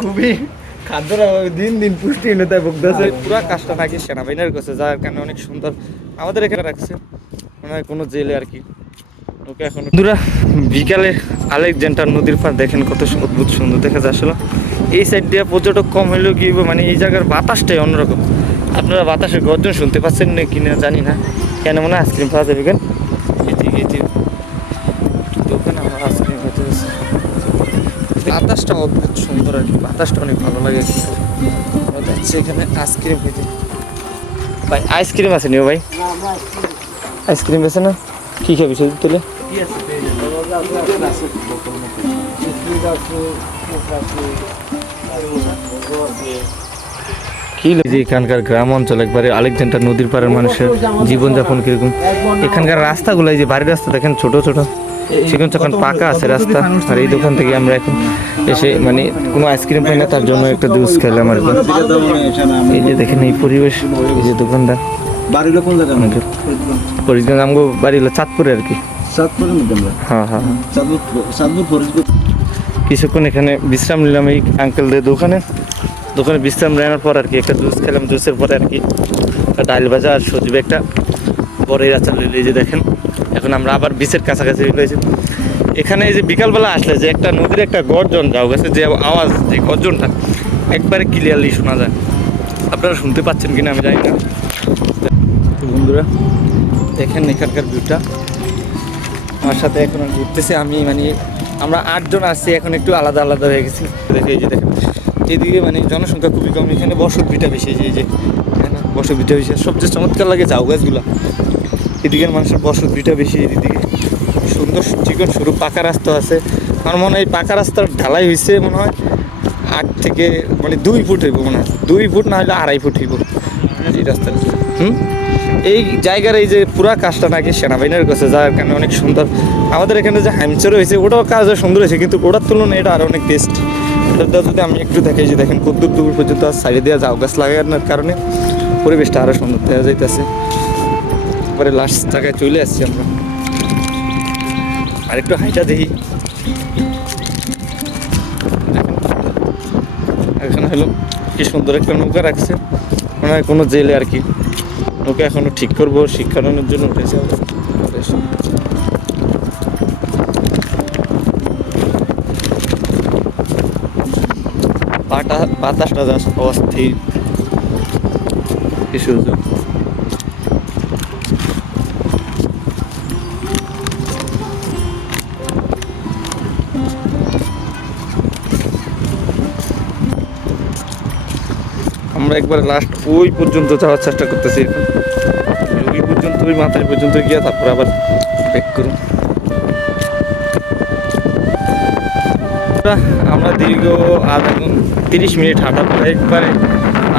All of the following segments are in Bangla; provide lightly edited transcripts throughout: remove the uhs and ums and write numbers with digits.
খুবই খাদ্যরা দিন দিন পুষ্টিহীনতায় ভুগতেছে। পুরো কাজটা নাকি সেনাবাহিনীর কাছে, যার কারণে অনেক সুন্দর আমাদের এখানে রাখছে, মনে হয় কোনো জেলে আর কি। ওকে এখন বন্ধুরা বিকালে আলেকজান্ডার নদীর পার দেখেন কত অদ্ভুত সুন্দর দেখা যায়। আসলে এই সাইড দিয়ে পর্যটক কম হলেও কি মানে এই জায়গার বাতাসটাই অন্যরকম। আপনারা বাতাসের গর্জন শুনতে পাচ্ছেন না কিনা জানি না, কেন মনে হয় আইসক্রিম পাওয়া যাবে। দোকানে আমার আইসক্রিম খেতে গেছে, বাতাসটা অদ্ভুত সুন্দর আর কি, বাতাসটা অনেক ভালো লাগে। আমরা যাচ্ছি এখানে আইসক্রিম খেতে। ভাই আইসক্রিম আছে নিও ভাই, আইসক্রিম আছে না? কী খাবি সেই তুলে? কি যে এখানকার গ্রাম অঞ্চল একবারে আলেকজান্ডার নদীর পাড়ের মানুষের জীবনযাপন কিরকম। এখানকার রাস্তাগুলো এই যে বাড়ির রাস্তা দেখেন ছোট ছোট, সেখানে যখন পাকা আছে রাস্তা। আর এই দোকান থেকে আমরা এখন এসে মানে কোনো আইসক্রিম পাই না, তার জন্য একটা জুস খেলাম আর কি। এই যে দেখেন এই পরিবেশ, এই যে দোকানদার ফরিদগঞ্জ, আমগো বাড়ি হলো চাঁদপুরে আর কি। হ্যাঁ হ্যাঁ কিছুক্ষণ এখানে বিশ্রাম নিলাম এই আঙ্কেলদের দোকানে বিশ্রাম নেওয়ার পর আর কি একটা জুস খেলাম। জুসের পরে আর কি ডাল ভাজা আর সজীব একটা বড়ের আচার নিল। এই যে দেখেন এখন আমরা আবার বিচের কাছাকাছি রয়েছি। এখানে এই যে বিকালবেলা আসলে যে একটা নদীর একটা গর্জন যাও গেছে, যে আওয়াজ, যে গর্জনটা একবারে ক্লিয়ারলি শোনা যায়। আপনারা শুনতে পাচ্ছেন কিনা আমি জানি না। তো বন্ধুরা দেখেন এখানকার ভিউটা। আমার সাথে এখন ঘুরতেছে আমি, মানে আমরা 8 জন আসছি, এখন একটু আলাদা আলাদা হয়ে গেছি। দেখে এই যে দেখেন এদিকে মানে জনসংখ্যা খুবই কম, এখানে বসত ভিটা বেশি। এই যে বসত ভিটা বেশি, সবচেয়ে চমৎকার লাগে ঝাউ গাছগুলো। এদিকের মানুষের বসত ভিটা বেশি, এদিকে সুন্দর চিকন সরু পাকা রাস্তা আছে। আমার মনে হয় এই পাকা রাস্তার ঢালাই হয়েছে মনে হয় 8 থেকে মানে 2 ফুট হইব, মনে হয় 2 ফুট না হলে 2.5 ফুট হইব এই রাস্তার। এই জায়গার এই যে পুরা কাজটা নাকি সেনাবাহিনীর কাছে, যার কারণে অনেক সুন্দর। আমাদের এখানে যে হাইমচর হয়েছে ওটাও কাজ সুন্দর হয়েছে, কিন্তু ওটার তুলনায় এটা আরও অনেক বেস্ট। এটা যদি আমি একটু দেখাই যে দেখেন কদ্দূর দূর পর্যন্ত সাইডে দেওয়া ঝাউ গাছ লাগানোর কারণে পরিবেশটা আরও সুন্দর দেখা যাইতেছে। পরে লাস্ট জায়গায় চলে আসছি আমরা, আরেকটু হাইটা দেখি। এখানে হলো কি সুন্দর একটা নৌকা রাখছে, মনে হয় কোনো জেলে আর কি। নৌকা এখনো ঠিক করবো, শিক্ষানোর জন্য উঠেছে। বাতাসটা যা অস্থির, কি সুন্দর। আমরা একবার লাস্ট ওই পর্যন্ত যাওয়ার চেষ্টা করতেছি, এখন ওই পর্যন্ত, ওই মাথায় পর্যন্ত গিয়ে তারপর আবার ব্যাক করুন। আমরা দীর্ঘ 30 মিনিট হাঁটার পরে একবারে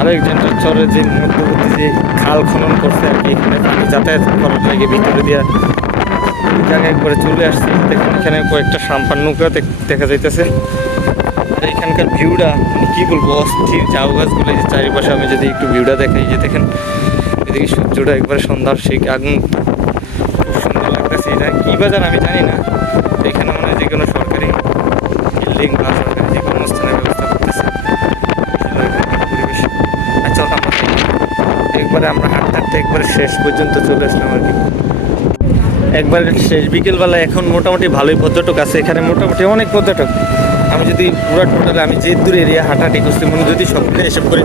আলেকজান্ডার চরের যে মধ্যবর্তী যে খাল খনন করছে আর কি, এখানে পানি যাতায়াত করার লাগে ভিতরে দিয়ে ওই জায়গায় একবারে চলে আসছি। দেখুন এখানে কয়েকটা সাম্পান নৌকা দেখা যাইতেছে। এখানকার ভিউটা কী বলবো, অস্থির ঝাউ গাছগুলো যে চারিপাশে। আমি যদি একটু ভিউটা দেখাই, যে দেখেন এদিকে সূর্যটা একবারে সন্ধ্যার সেই আগুন, খুব সুন্দর লাগতেছে। এটা কী বাজার আমি জানি না, এখানে মনে হয় যে কোনো সরকারি বিল্ডিং বা সরকারি যে কোনো স্থানের ব্যবস্থা করতেছে পরিবেশ। আচ্ছা একবারে আমরা হাঁটতে হাঁটতে একবারে শেষ পর্যন্ত চলে আসলাম আর কি, একবারে শেষ বিকেলবেলা। এখন মোটামুটি ভালোই পর্যটক আছে এখানে, মোটামুটি অনেক পর্যটক। আমি যদি পুরো টোটালে আমি যে দূর এরিয়া হাঁটাহাঁটি করছি, মনে যদি সব মিলে হিসেব করি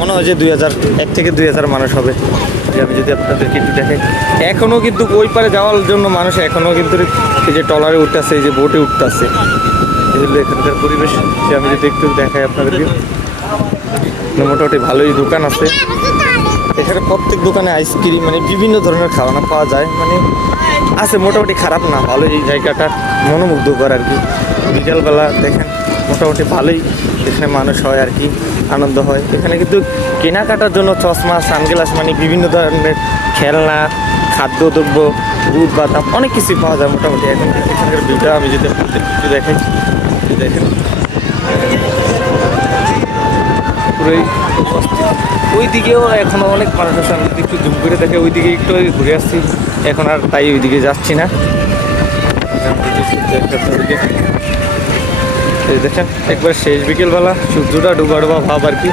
মনে হয় যে 1 থেকে 2,000 মানুষ হবে। যে আমি যদি আপনাদেরকে একটু দেখাই, এখনও কিন্তু ওই পারে যাওয়ার জন্য মানুষ এখনও কিন্তু এই যে ট্রলারে উঠতেছে, এই যে বোটে উঠতেছে। এগুলো এখানকার পরিবেশ। যে আমি যদি একটু দেখাই আপনাদেরকে, মোটামুটি ভালোই দোকান আছে এখানে। প্রত্যেক দোকানে আইসক্রিম মানে বিভিন্ন ধরনের খাওয়ানো পাওয়া যায়, মানে আছে মোটামুটি, খারাপ না, ভালোই। এই জায়গাটা মনোমুগ্ধকর আর কি। বিকালবেলা দেখেন মোটামুটি ভালোই এখানে মানুষ হয় আর কি, আনন্দ হয়। এখানে কিন্তু কেনাকাটার জন্য চশমা, সানগ্লাস, মানে বিভিন্ন ধরনের খেলনা, খাদ্যদ্রব্য, দুধ, বাদাম অনেক কিছুই পাওয়া যায় মোটামুটি। এখন এখানকার ভিউটা আমি যদি আপনাদের একটু দেখাই, দেখেন পুরোই ওই দিকেও এখনও অনেক মানুষ আছে। আমি যদি একটু জুম করে দেখে ওই দিকে একটু ঘুরে আসছি এখন, আর তাই ওই দিকে যাচ্ছি না। এই দেখেন একবার শেষ বিকেলবেলা সূর্যটা ডুবা ডুবা ভাব আর কি।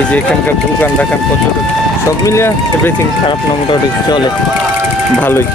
এই যে এখানকার দোকান দেখান পর্যটক সব মিলিয়ে এভরিথিং খারাপ না, মোটামুটি চলে ভালোই।